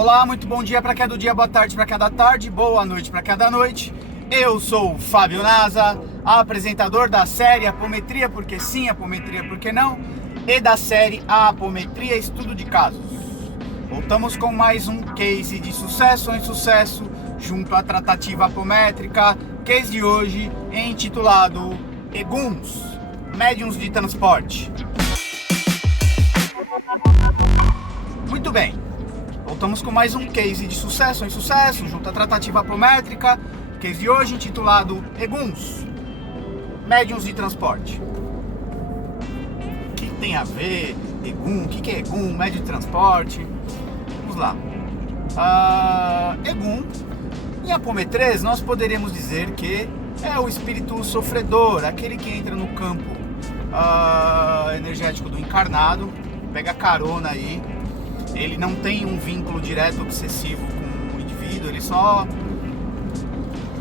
Olá, muito bom dia para cada dia, boa tarde para cada tarde, boa noite para cada noite. Eu sou o Fábio Naza, apresentador da série Apometria Porque Sim, Apometria Porque Não, e da série Apometria Estudo de Casos. Voltamos com mais um case de sucesso ou insucesso junto à tratativa apométrica. Case de hoje é intitulado Eguns, médiuns de transporte. Muito bem. Voltamos com mais um case de sucesso ou insucesso, junto à tratativa apométrica. Case de hoje intitulado Eguns, médiuns de transporte. O que tem a ver Egum? O que é Egum, médium de transporte? Vamos lá. Egum, em apometrês, nós poderíamos dizer que é o espírito sofredor, aquele que entra no campo energético do encarnado, pega carona aí. Ele não tem um vínculo direto obsessivo com o indivíduo, ele só...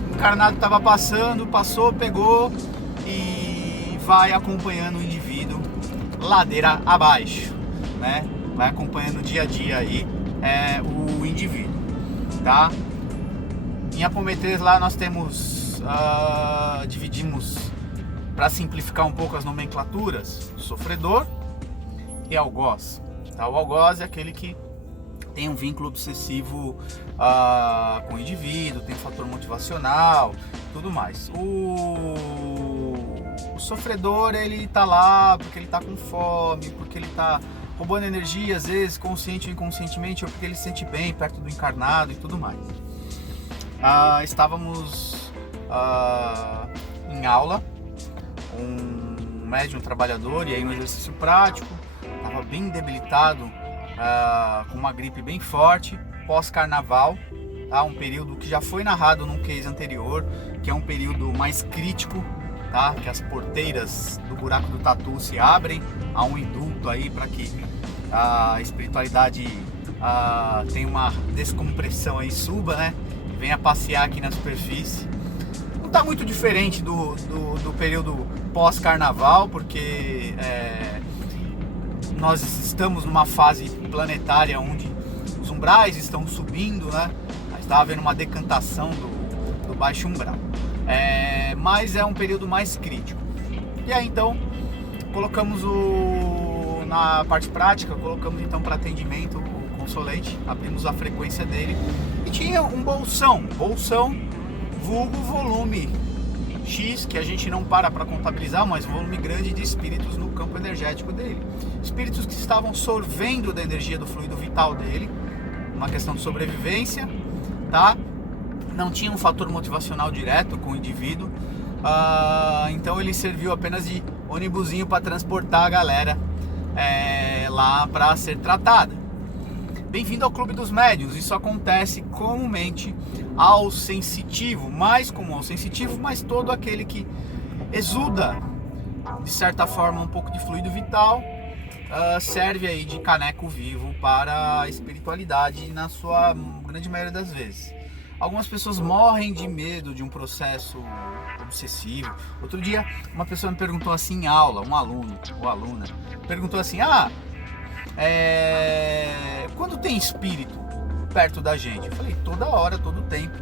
O encarnado estava passou, pegou e vai acompanhando o indivíduo ladeira abaixo, né? Vai acompanhando dia a dia aí o indivíduo, tá? Em apometrês lá nós temos, dividimos, para simplificar um pouco as nomenclaturas, sofredor e algoz. O algoz é aquele que tem um vínculo obsessivo com o indivíduo, tem um fator motivacional, tudo mais. O sofredor, ele tá lá porque ele tá com fome, porque ele tá roubando energia, às vezes, consciente ou inconscientemente, ou porque ele se sente bem perto do encarnado e tudo mais. Estávamos em aula, um médium trabalhador, e aí um exercício prático, estava bem debilitado, com uma gripe bem forte, pós-carnaval, tá? Um período que já foi narrado num case anterior, que é um período mais crítico, tá? Que as porteiras do buraco do tatu se abrem, há um indulto aí para que a espiritualidade tenha uma descompressão aí, suba, né? Venha passear aqui na superfície. Não está muito diferente do período pós-carnaval, porque nós estamos numa fase planetária onde os umbrais estão subindo, né? Está havendo uma decantação do baixo umbral. Mas é um período mais crítico. E aí então colocamos na parte prática, colocamos então para atendimento o consolente, abrimos a frequência dele e tinha um bolsão vulgo volume X, que a gente não para contabilizar, mas um volume grande de espíritos no campo energético dele. Espíritos que estavam sorvendo da energia do fluido vital dele, uma questão de sobrevivência, tá? Não tinha um fator motivacional direto com o indivíduo, então ele serviu apenas de ônibusinho para transportar a galera lá para ser tratada. Bem-vindo ao Clube dos Médiuns. Isso acontece comumente ao sensitivo, mais comum ao sensitivo, mas todo aquele que exuda, de certa forma, um pouco de fluido vital, serve aí de caneco vivo para a espiritualidade na sua grande maioria das vezes. Algumas pessoas morrem de medo de um processo obsessivo. Outro dia, uma pessoa me perguntou assim em aula, um aluno ou aluna, perguntou assim, quando tem espírito perto da gente? Eu falei, toda hora, todo tempo.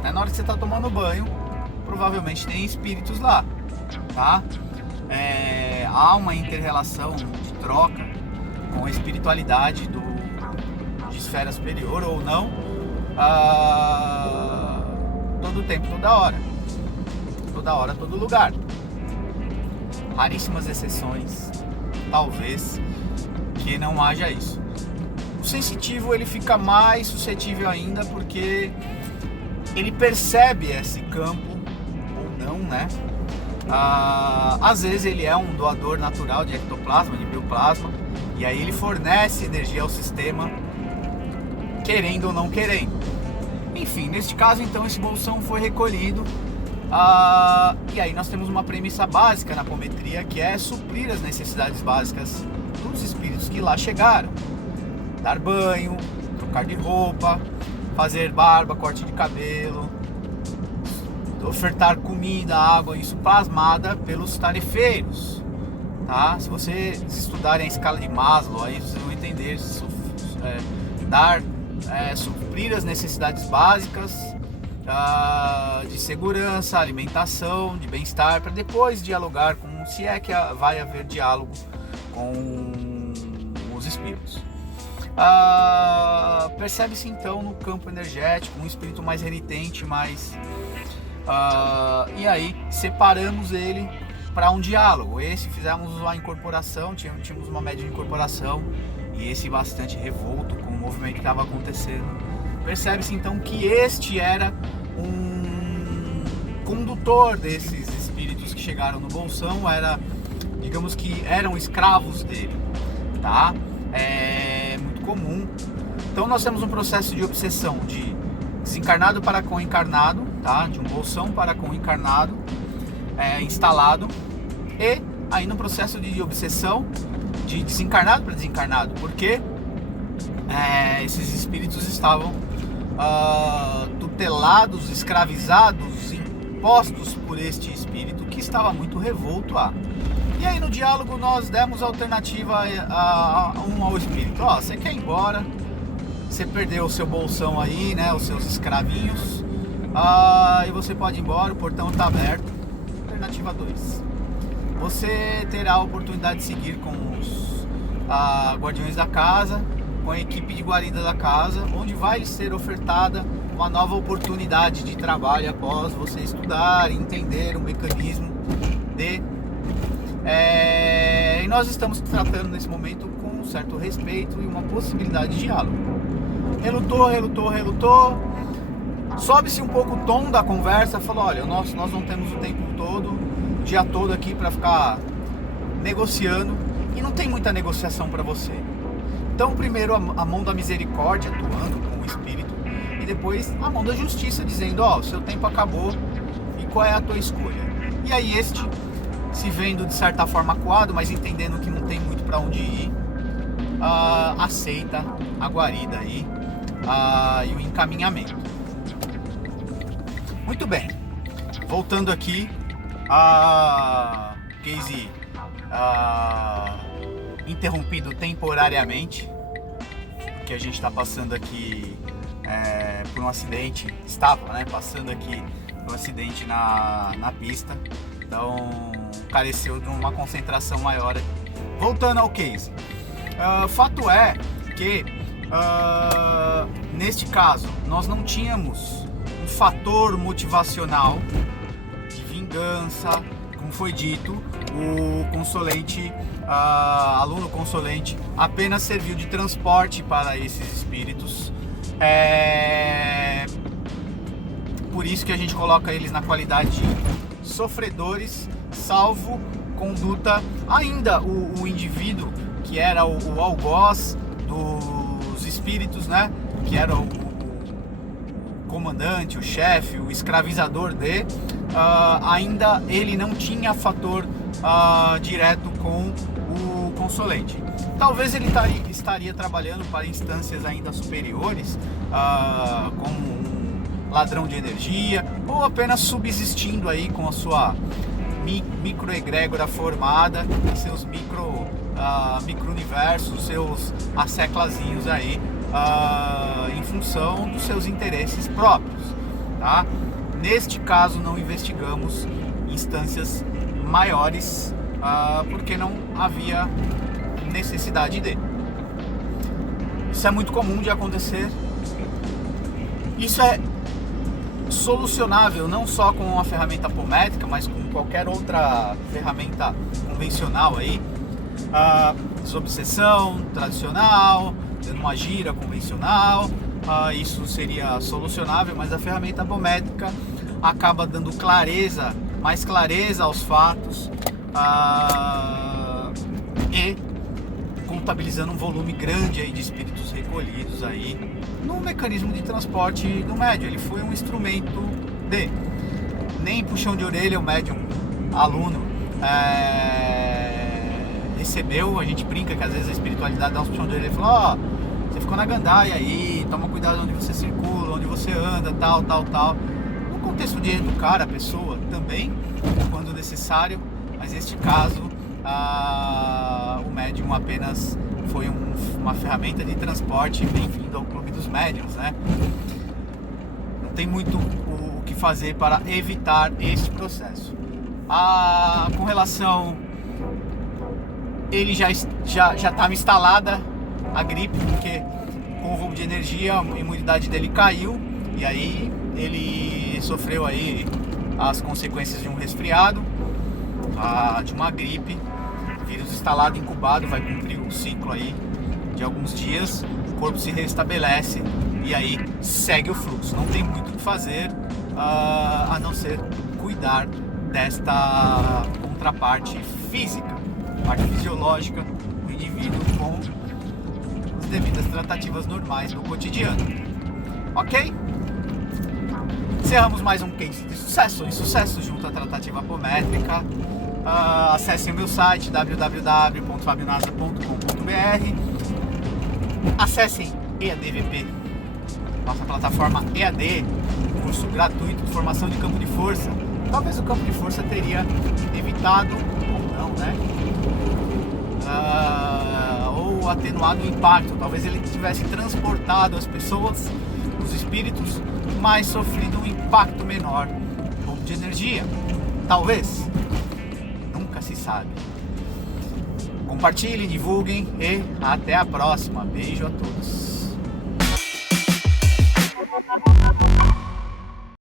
Na hora que você está tomando banho, provavelmente tem espíritos lá, tá? Há uma inter-relação de troca com a espiritualidade de esfera superior ou não, todo tempo, toda hora, todo lugar. Raríssimas exceções, talvez, que não haja isso. O sensitivo, ele fica mais suscetível ainda porque ele percebe esse campo ou não, né? Às vezes ele é um doador natural de ectoplasma, de bioplasma, e aí ele fornece energia ao sistema, querendo ou não querendo. Enfim, neste caso então esse bolsão foi recolhido, e aí nós temos uma premissa básica na apometria, que é suprir as necessidades básicas dos espíritos que lá chegaram. Dar banho, trocar de roupa, fazer barba, corte de cabelo, ofertar comida, água, isso plasmada pelos tarefeiros, tá? Se vocês estudarem a escala de Maslow, aí vocês vão entender dar suprir as necessidades básicas de segurança, alimentação, de bem-estar, para depois dialogar com, se é que vai haver diálogo com os espíritos. Percebe-se então no campo energético um espírito mais renitente, e aí separamos ele para um diálogo. Fizemos uma incorporação, tínhamos uma média de incorporação, e esse bastante revolto com o movimento que estava acontecendo. Percebe-se então que este era um condutor desses espíritos que chegaram no Bolsão, digamos que eram escravos dele, tá? É muito comum. Então nós temos um processo de obsessão de desencarnado para com encarnado, tá? De um Bolsão para com encarnado instalado, e aí no processo de obsessão de desencarnado para desencarnado, porque esses espíritos estavam tutelados, escravizados, impostos por este espírito que estava muito revolto E aí no diálogo nós demos alternativa ao espírito. Você quer ir embora, você perdeu o seu bolsão aí, né, os seus escravinhos, e você pode ir embora, o portão está aberto. Alternativa 2. Você terá a oportunidade de seguir com os guardiões da casa, com a equipe de guarida da casa, onde vai lhe ser ofertada uma nova oportunidade de trabalho após você estudar e entender o mecanismo de... E nós estamos tratando nesse momento com um certo respeito e uma possibilidade de diálogo. Relutou, sobe-se um pouco o tom da conversa, falou, olha, nós não temos o tempo todo, o dia todo aqui para ficar negociando, e não tem muita negociação para você. Então primeiro a mão da misericórdia atuando com o espírito, e depois a mão da justiça dizendo, o seu tempo acabou e qual é a tua escolha. E aí se vendo de certa forma acuado, mas entendendo que não tem muito para onde ir, aceita a guarida aí e o encaminhamento. Muito bem, voltando aqui case interrompido temporariamente, porque a gente está passando aqui por um acidente, passando aqui por um acidente na pista, então careceu de uma concentração maior. Voltando ao case, fato é que neste caso nós não tínhamos um fator motivacional de vingança, como foi dito, o consulente, aluno consulente apenas serviu de transporte para esses espíritos, por isso que a gente coloca eles na qualidade de sofredores, salvo conduta. Ainda o indivíduo que era o algoz dos espíritos, né, que era o comandante, o chefe, o escravizador ainda ele não tinha fator direto com o consulente. Talvez ele estaria trabalhando para instâncias ainda superiores, como um ladrão de energia, ou apenas subsistindo aí com a sua microegrégora formada, seus micro-universos, seus asseclazinhos aí, em função dos seus interesses próprios, tá? Neste caso não investigamos instâncias maiores, porque não havia necessidade dele. Isso é muito comum de acontecer. Isso é solucionável não só com a ferramenta apométrica, mas com qualquer outra ferramenta convencional aí, desobsessão tradicional, dando uma gira convencional, isso seria solucionável, mas a ferramenta apométrica acaba dando mais clareza aos fatos, e contabilizando um volume grande aí de espíritos recolhidos aí no mecanismo de transporte do médium. Ele foi um instrumento nem puxão de orelha o médium aluno recebeu. A gente brinca que às vezes a espiritualidade dá uns puxão de orelha e fala, você ficou na gandaia aí, toma cuidado onde você circula, onde você anda, tal. No contexto de educar a pessoa também, quando necessário, mas neste caso o médium apenas foi uma ferramenta de transporte. Bem-vindo ao Clube dos Médiuns. médiums, né? Não tem muito o que fazer para evitar este processo. Com relação, ele já estava instalada a gripe, porque com o roubo de energia a imunidade dele caiu, e aí ele sofreu aí as consequências de um resfriado, de uma gripe, vírus instalado, incubado, vai cumprir um ciclo aí de alguns dias, o corpo se restabelece e aí segue o fluxo. Não tem muito o que fazer a não ser cuidar desta contraparte física, parte fisiológica do indivíduo com as devidas tratativas normais do cotidiano. Ok? Encerramos mais um case de sucesso, insucesso junto à tratativa apométrica. Acessem o meu site www.fabionasa.com.br. Acessem EADVP, nossa plataforma EAD, curso gratuito de formação de campo de força. Talvez o campo de força teria evitado, ou não, né? Ou atenuado o impacto. Talvez ele tivesse transportado as pessoas, os espíritos, mas sofrido um impacto menor, roubo de energia. Talvez. Nunca se sabe. Compartilhem, divulguem e até a próxima. Beijo a todos.